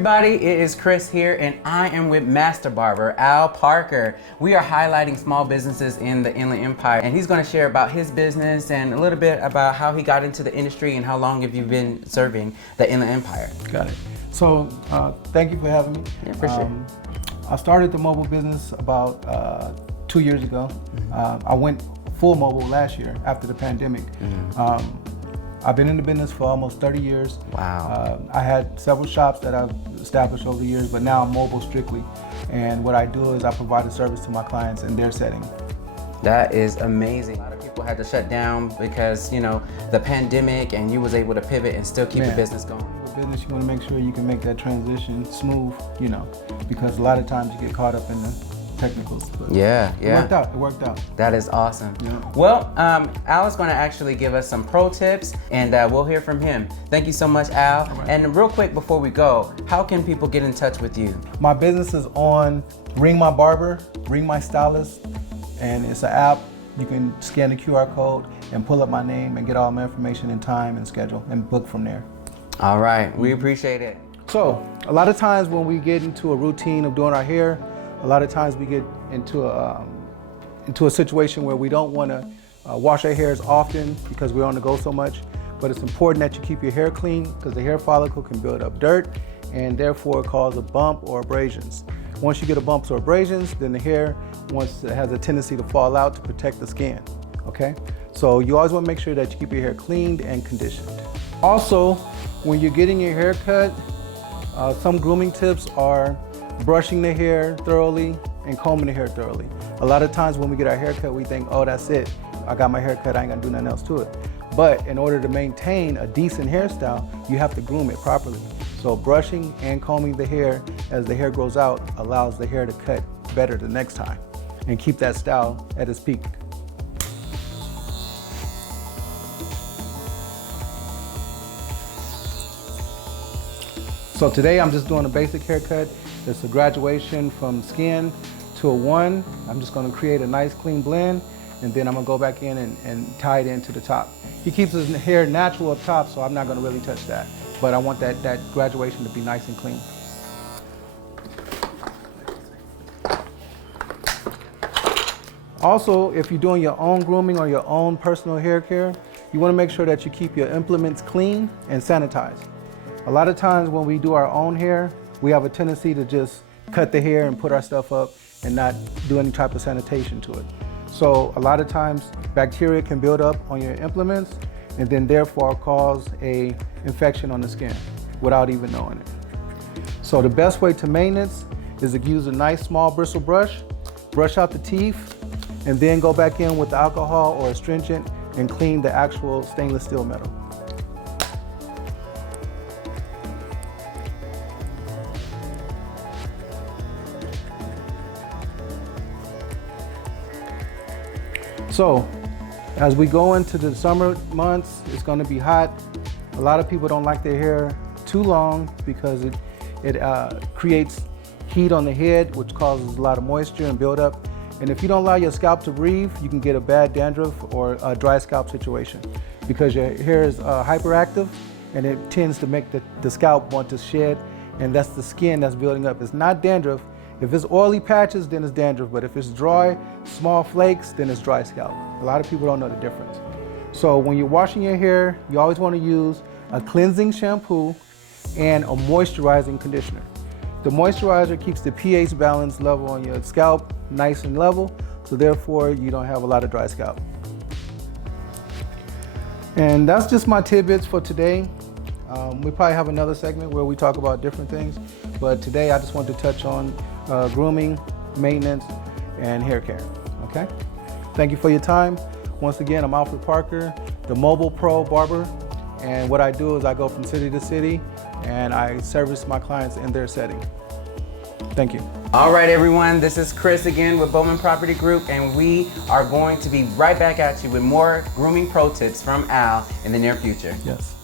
everybody, it is Chris here and I am with Master Barber Al Parker. We are highlighting small businesses in the Inland Empire and he's going to share about his business and a little bit about how he got into the industry and how long have you been serving the Inland Empire. Got it. So thank you for having me. Yeah, for sure. I started the mobile business about 2 years ago. I went full mobile last year after the pandemic. I've been in the business for almost 30 years. Wow. I had several shops that I've established over the years, but now I'm mobile strictly. And what I do is I provide a service to my clients in their setting. That is amazing. A lot of people had to shut down because, you know, the pandemic, and you was able to pivot and still keep the business going. With business, you want to make sure you can make that transition smooth, you know, because a lot of times you get caught up in the technicals. But yeah. It worked out. That is awesome. Yeah. Well, Al is going to actually give us some pro tips and we'll hear from him. Thank you so much, Al. Right. And real quick before we go, how can people get in touch with you? My business is on Ring My Barber, Ring My Stylist, and it's an app. You can scan the QR code and pull up my name and get all my information and time and schedule and book from there. All right, we appreciate it. So a lot of times when we get into a routine of doing our hair, a lot of times we get into a situation where we don't want to wash our hair as often because we're on the go so much. But it's important that you keep your hair clean because the hair follicle can build up dirt and therefore cause a bump or abrasions. Once you get a bumps or abrasions, then the hair has a tendency to fall out to protect the skin, okay? So you always want to make sure that you keep your hair cleaned and conditioned. Also, when you're getting your hair cut, some grooming tips are brushing the hair thoroughly and combing the hair thoroughly. A lot of times when we get our hair cut, we think, oh, that's it. I got my hair cut, I ain't gonna do nothing else to it. But in order to maintain a decent hairstyle, you have to groom it properly. So brushing and combing the hair as the hair grows out allows the hair to cut better the next time and keep that style at its peak. So today I'm just doing a basic haircut. It's a graduation from skin to a 1. I'm just gonna create a nice clean blend and then I'm gonna go back in and tie it into the top. He keeps his hair natural up top, so I'm not gonna really touch that. But I want that graduation to be nice and clean. Also, if you're doing your own grooming or your own personal hair care, you wanna make sure that you keep your implements clean and sanitized. A lot of times when we do our own hair, we have a tendency to just cut the hair and put our stuff up and not do any type of sanitation to it. So a lot of times bacteria can build up on your implements and then therefore cause an infection on the skin without even knowing it. So the best way to maintenance is to use a nice small bristle brush, brush out the teeth, and then go back in with alcohol or astringent and clean the actual stainless steel metal. So, as we go into the summer months, it's going to be hot. A lot of people don't like their hair too long because it creates heat on the head, which causes a lot of moisture and buildup. And if you don't allow your scalp to breathe, you can get a bad dandruff or a dry scalp situation because your hair is hyperactive and it tends to make the scalp want to shed, and that's the skin that's building up. It's not dandruff. If it's oily patches, then it's dandruff, but if it's dry, small flakes, then it's dry scalp. A lot of people don't know the difference. So when you're washing your hair, you always want to use a cleansing shampoo and a moisturizing conditioner. The moisturizer keeps the pH balance level on your scalp nice and level, so therefore you don't have a lot of dry scalp. And that's just my tidbits for today. We probably have another segment where we talk about different things, but today I just want to touch on grooming, maintenance, and hair care, okay? Thank you for your time. Once again, I'm Alfred Parker, the Mobile Pro Barber, and what I do is I go from city to city and I service my clients in their setting. Thank you. All right, everyone, this is Chris again with Bowman Property Group, and we are going to be right back at you with more grooming pro tips from Al in the near future. Yes.